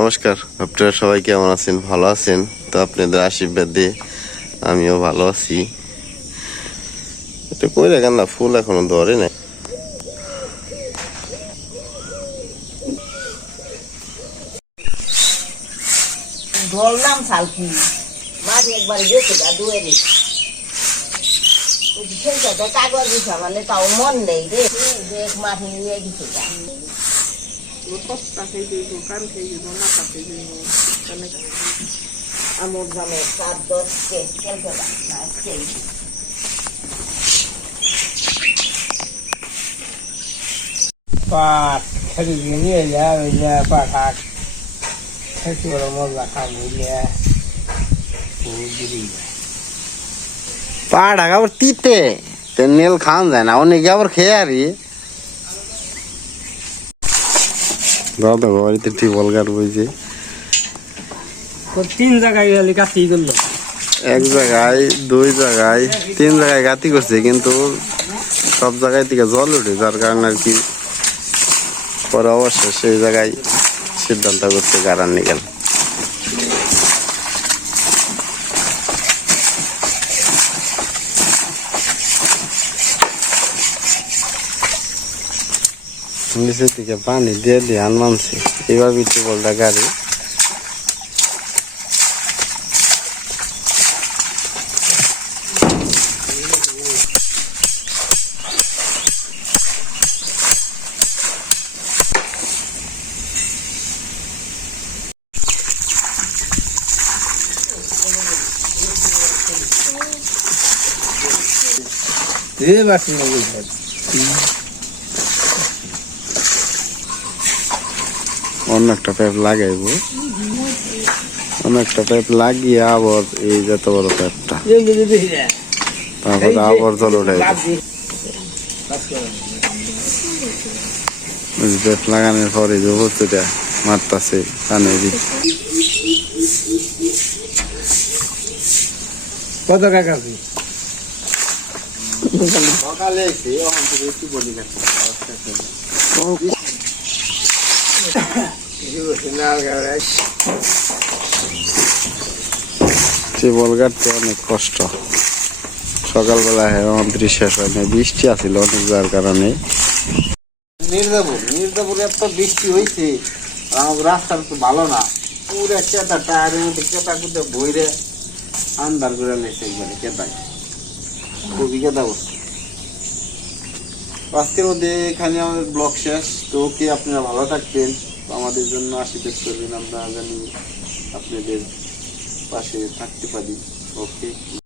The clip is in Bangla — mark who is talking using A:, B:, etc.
A: নমস্কার, আপনারা সবাই কেমন আছেন? ভালো আছেন? তো আপনাদের আশীর্বাদ দিয়ে আমিও ভালো আছি। এটা কই রাখেন না, ফুল এখনও ধরে নাই।
B: মাঝে একবার গেছে মানে তাও মন নেই রে। মাঠে নিয়ে গেছে গা আমর জামে চার দশ কে খেলতে না খেল
C: পাট খেতে দিয়ে নিয়ে যা ওই যা পাট হাট খেতে বড় মজা খাবো বুঝলে
A: পা ঢাকা আবার তিতে তে নেল খান যায় না অনেকে আবার খেয়ে আরি দাদা বাড়িতে ঠিক বলগার বইছে
C: তিন জায়গায় গেলি কাছি করল।
A: এক জায়গায় দুই জায়গায় তিন জায়গায় গাতি করছে কিন্তু সব জায়গায় থেকে জল উঠে যার কারণে আর কি। পরে অবশ্য সেই জায়গায় সিদ্ধান্ত করছে গাড়ার নিকেল। নিচের দিকে পানি দিয়ে দিয়ে আন মানছে এবার বিটি বলটা গাড়ি
C: এ বাকি
A: অন্য একটা পাইপ লাগাইবো। অন্য একটা পাইপ লাগিয়ে আবার এই যত বড় পাইপটা তারপরে আবার জল উঠাইবো। পাইপ লাগানোর পরে যে হচ্ছেটা মারতাছে পানি দিচ্ছে
C: কত টাকা আছে?
A: সকালে থেকে একটু বলি গাড়তে অনেক কষ্ট। সকালবেলা অন্ত্রিশ শেষ হয় বৃষ্টি আছিল অনেক, যার কারণে।
D: মির্জাপুর, মির্জাপুরে এত বৃষ্টি হয়েছে আর আমাদের রাস্তাটা তো ভালো না। পুরো কেতা টায়ারের মধ্যে কেতা কুতে বইরে আন্দার করে লেছে একবারে কেতায় খুবই কেতা বসছে আজকের মধ্যে এখানে আমাদের ব্লগ শেষ। তো ওকে আপনারা ভালো থাকবেন। তো আমাদের জন্য আশীর্বাদ করবেন আমরা জানি আপনাদের পাশে থাকতে পারি। ওকে